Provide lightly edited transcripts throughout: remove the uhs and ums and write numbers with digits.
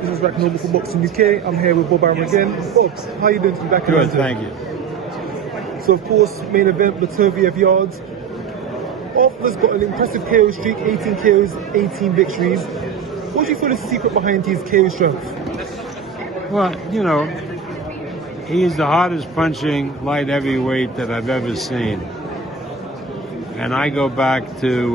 This is Rack Noble for Boxing UK. I'm here with Bob Arum again. Bob, how are you doing to be back in London? Good, thank you. So of course, main event, Beterbiev yards. Arthur's got an impressive KO streak, 18 KOs, 18 victories. What do you feel is the secret behind his KO strength? Well, you know, he is the hardest punching light heavyweight that I've ever seen. And I go back to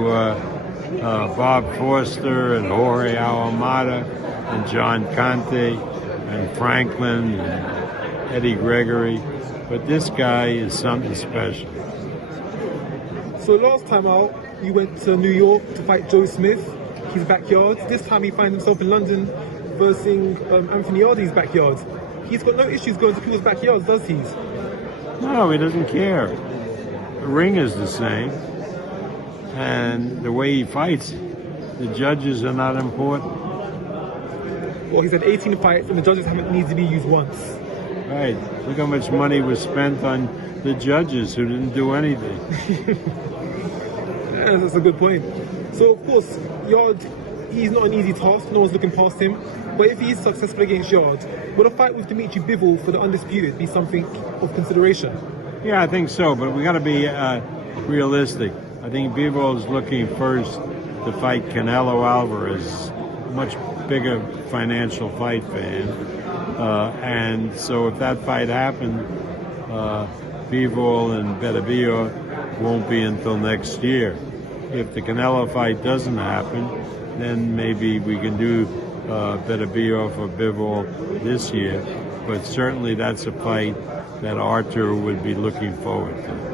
Bob Foster and Jorge Almada and John Conte and Franklin and Eddie Gregory. But this guy is something special. So last time out, you went to New York to fight Joe Smith, his backyard. This time he finds himself in London versus Anthony Yardy's backyard. He's got no issues going to people's backyards, does he? No, he doesn't care. The ring is the same. And the way he fights, the judges are not important. Well, he's had 18 fights and the judges haven't needed to be used once. Right. Look how much money was spent on the judges who didn't do anything. Yeah, that's a good point. So, of course, Yard, he's not an easy task. No one's looking past him. But if he is successful against Yard, would a fight with BIVOL for the undisputed be something of consideration? Yeah, I think so. But we got to be realistic. I think BIVOL is looking first to fight Canelo Alvarez, much bigger financial fight for him. And so if that fight happened, BIVOL and Beterbiev won't be until next year. If the Canelo fight doesn't happen, then maybe we can do Beterbiev or BIVOL this year. But certainly that's a fight that Arthur would be looking forward to.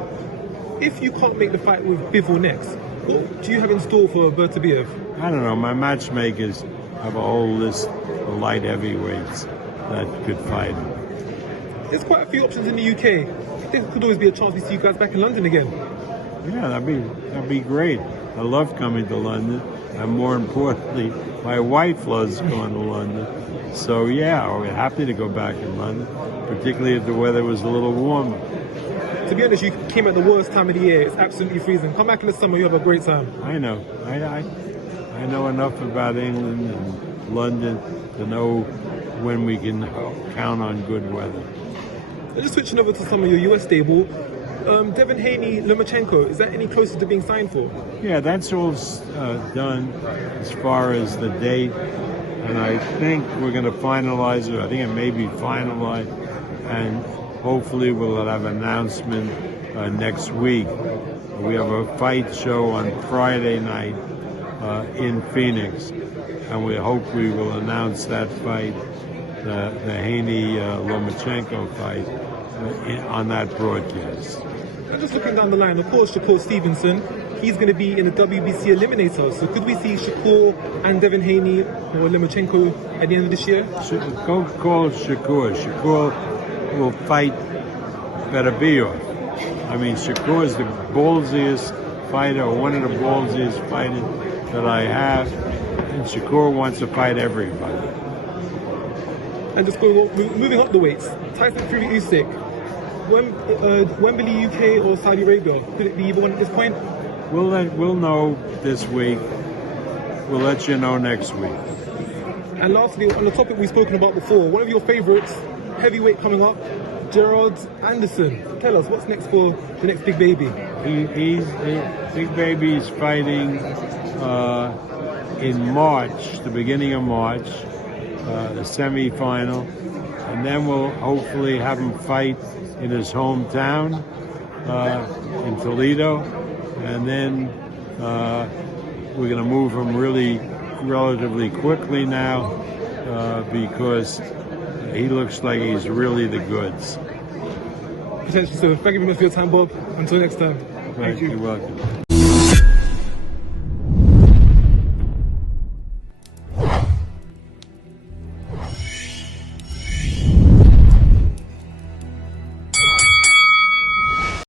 If you can't make the fight with BIVOL next, what do you have in store for Beterbiev? I don't know. My matchmakers have a whole list of light heavyweights that could fight him. There's quite a few options in the UK. There could always be a chance we see you guys back in London again. Yeah, that'd be great. I love coming to London, and more importantly, my wife loves going to London. So yeah, we're happy to go back in London, particularly if the weather was a little warmer. To be honest, you came at the worst time of the year. It's absolutely freezing. Come back in the summer, you have a great time. I know. I know enough about England and London to know when we can count on good weather. And just switching over to some of your US stable, Devin Haney, Lomachenko, is that any closer to being signed for? Yeah, that's all done as far as the date, and I think we're going to finalize it. I think it may be finalized, and hopefully we'll have an announcement next week. We have a fight show on Friday night in Phoenix, and we hope we will announce that fight, the Haney-Lomachenko fight, on that broadcast. And just looking down the line, of course, Shakur Stevenson, he's going to be in the WBC Eliminator. So could we see Shakur and Devin Haney or Lomachenko at the end of this year? Go call Shakur. Shakur will fight Beterbiev. I mean, Shakur is the ballsiest fighter, or one of the ballsiest fighters that I have, and Shakur wants to fight everybody. And just moving up the weights, Tyson Fury USYK, Wembley, UK or Saudi Arabia? Could it be either one at this point? We'll know this week. We'll let you know next week. And lastly, on the topic we've spoken about before, one of your favourites, heavyweight coming up, Gerard Anderson. Tell us, what's next for the next big baby? Big Baby is fighting in March, the beginning of March, the semi-final, and then we'll hopefully have him fight in his hometown in Toledo, and then we're going to move him relatively quickly now because he looks like he's really the goods. Potentially so. Thank you very much for your time, Bob. Until next time. Thank you. You're welcome.